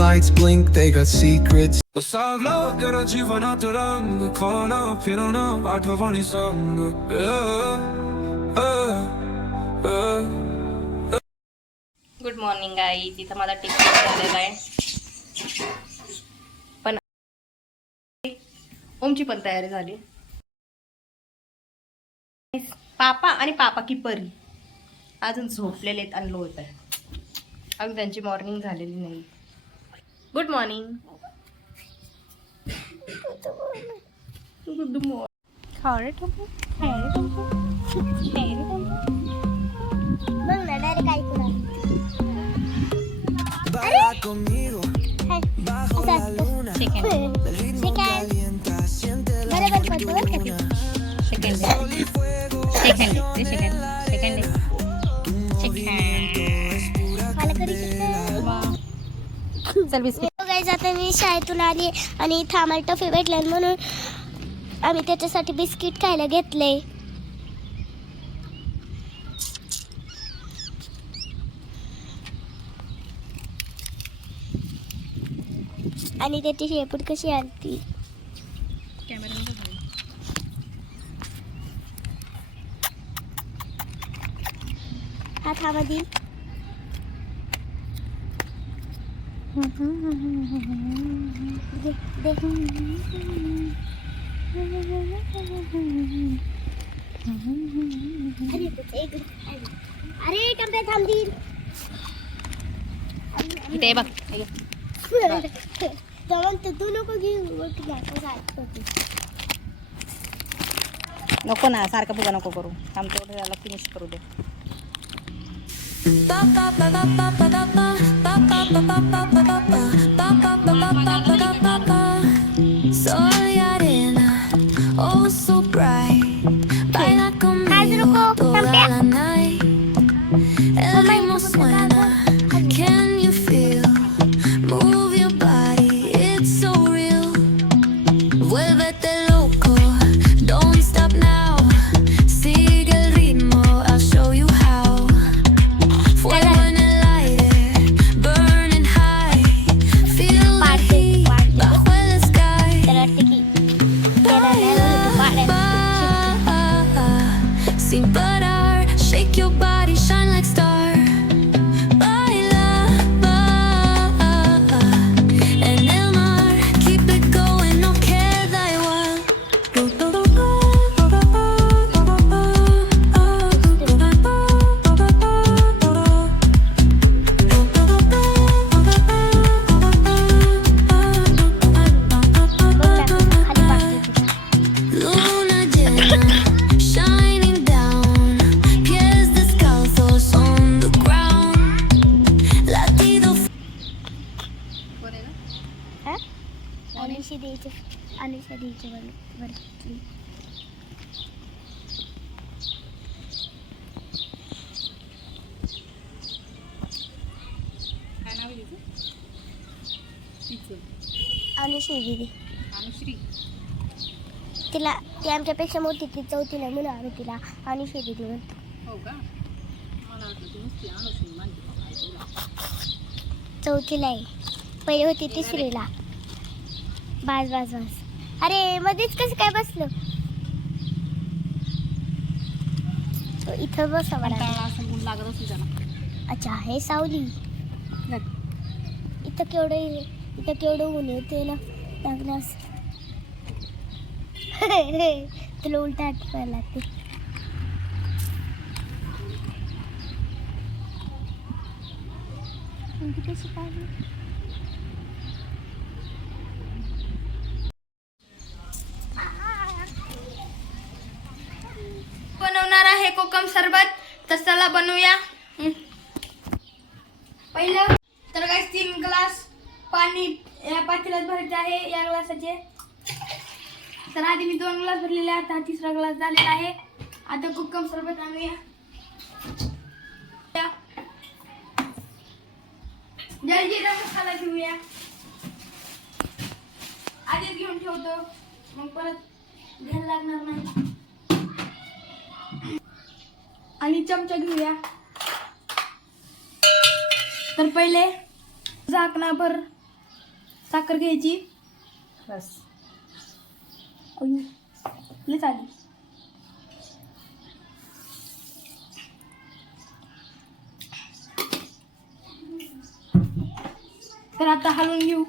lights blink, they got secrets. चाललं गेलं जीवनात रंग खाणं फिरणं आठवणी संग गुड मॉर्निंग आई तिथं माझा टिफिन झालेला आहे. पण ओमची पण तयारी झाली. पापा आणि पापा की परी. अजून झोपलेले आहेत आणि लोळत आहे अजून त्यांची मॉर्निंग झालेली नाही. Good morning. Good morning. Good morning. Good morning. Good Hey. Hey. Hey. Hey. Hey. Hey. Hey. Hey. Hey. Hey. चल बिस्किट. हो आता मी शाळेतून आली आणि इथं आम्हाला टफे भेटले म्हणून आम्ही त्याच्यासाठी बिस्किट खायला घेतले. आणि त्याची शेपूट कशी आणती? हातामध्ये थांबा दे अरे एक अरे कमरे थांबतील इथे बघ तर म्हणतो तू नको घेऊ बघ माझं सारखं होतं. नको ना सारखं पूजा नको करू थांब तेवढं त्याला फिनिश करू दे Hazır ol, pembe. tú, tú. द्यायचे वर- वरती. अनुश्री दिदी. अनुश्री. तिला ती आमच्यापेक्षा मोठी ती चौथीला म्हणून आम्ही तिला अनुश्री दिदी म्हणतो. हो का? मला वाटलं तू नुसती अनुश्री मानते चौथीला आहे. पहिले होती तिसरीला. बास बास बास अरे मध्येच कसं काय बसलं? इथं. कंटाळा असं ऊन लागत असेल त्याला. अच्छा हे सावली. इथं केवढं इथं केवढं ऊन येते ना लागल्यास तुला उलट आठवायला लागते. कशी काढली? कोकम सरबत. तर चला बनवूया. पहिलं तर काय तीन ग्लास पाणी या पातेल्यात भरायचे आहे या ग्लासाचे तर आधी मी दोन ग्लास भरलेले आहेत हा तिसरा ग्लास झालेला आहे. आता कोकम सरबत आणूया. या. जलजिरा मसाला घेऊया. आधीच घेऊन ठेवतो. मग परत घ्यायला लागणार नाही. आणि चमचा घेऊया. तर पहिले झाकणाभर साखर घ्यायची. बस. लयच आली तर आता हलवून घेऊ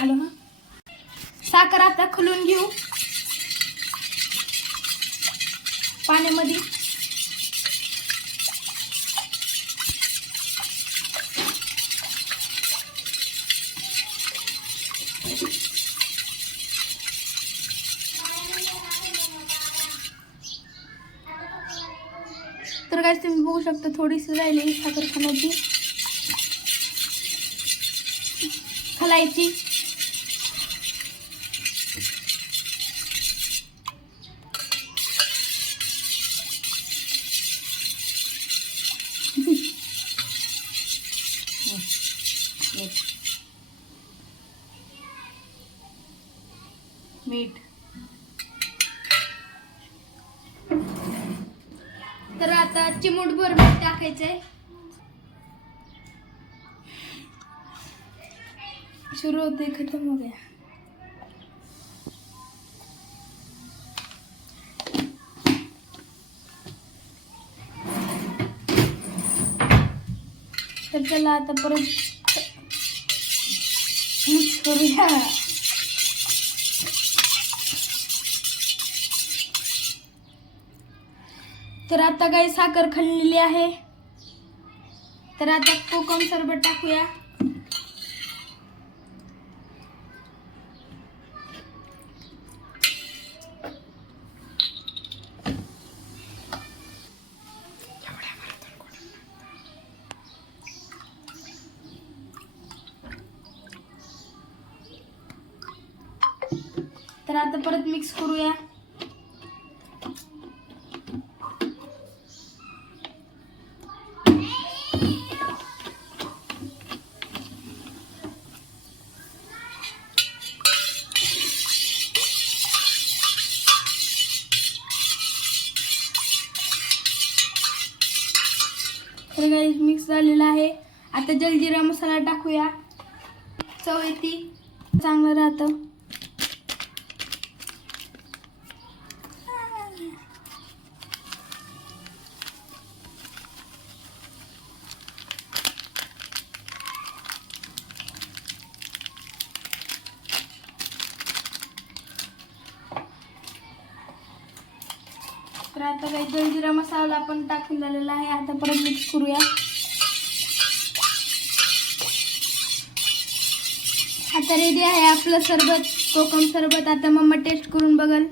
आलो ना उकलून घेऊ. पाण्यामध्ये. तर काय तुम्ही बघू शकता थोडीशी राहिली साखर खाण्याची. खालायची. मीठ. तर आता चिमूटभर मीठ टाकायचंय. सुरू होते खतम हो गया तर चला आता परत मिक्स करूया तर आता काही साखर खाल्लेली आहे. तर आता कोकम सरबत टाकूया. तर आता परत मिक्स करूया. आता जलजिरा मसाला टाकूया. चव येते. चांगलं राहतं. तर आता काही जलजिरा मसाला आपण टाकून झालेला आहे. आता परत मिक्स करूया. आता रेडी आहे आपलं सरबत कोकम सरबत. आता मम्मा टेस्ट करून बघल.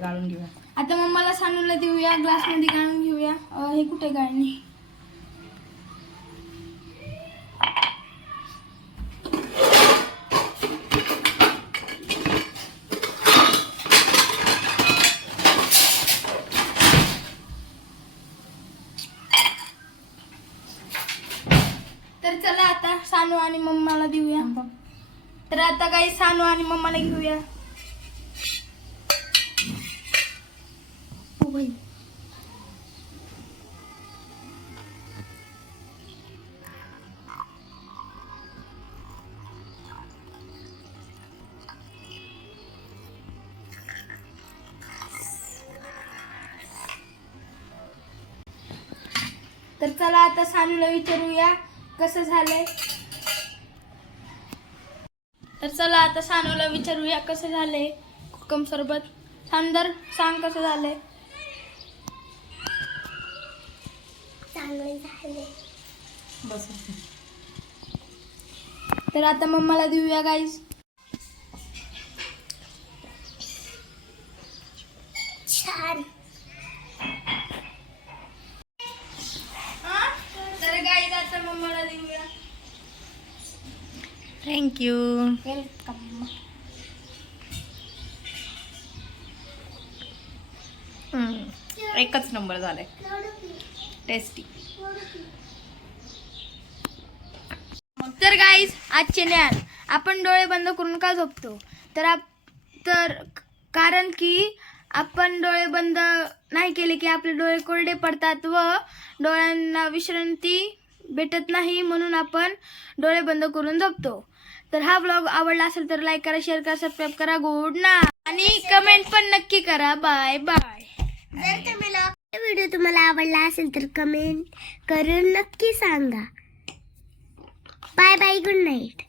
गाळून घेऊया. आता मम्माला सानूला देऊया ग्लासमध्ये गाळून घेऊया. हे कुठे गाळणी तर चला आता सानू आणि मम्माला देऊया तर आता काही सानू आणि मम्माला घेऊया. तर चला आता सानूला विचारूया कसं झालंय? तर चला आता सानूला विचारूया कसं झालंय कोकम सरबत. सांदर सांग कसं झालंय? चांगले झाले बस. तर आता मम्माला देऊया गाईज थँक्यू वेलकम एकच नंबर झालाय. टेस्टी तर गाईज आजचे ज्ञान. आपण डोळे बंद करून का झोपतो? तर आप तर कारण की आपण डोळे बंद नाही केले की आपले डोळे कोरडे पडतात व डोळ्यांना विश्रांती भेटत नाही म्हणून आपण डोळे बंद करून झोपतो. तर हा ब्लॉग आवडला असेल तर लाईक करा शेअर करा सबस्क्राईब करा. गुड ना आणि कमेंट पण नक्की करा. बाय बाय जर तुम्हाला व्हिडिओ तुम्हाला आवडला असेल तर कमेंट करून नक्की सांगा. Bye bye good night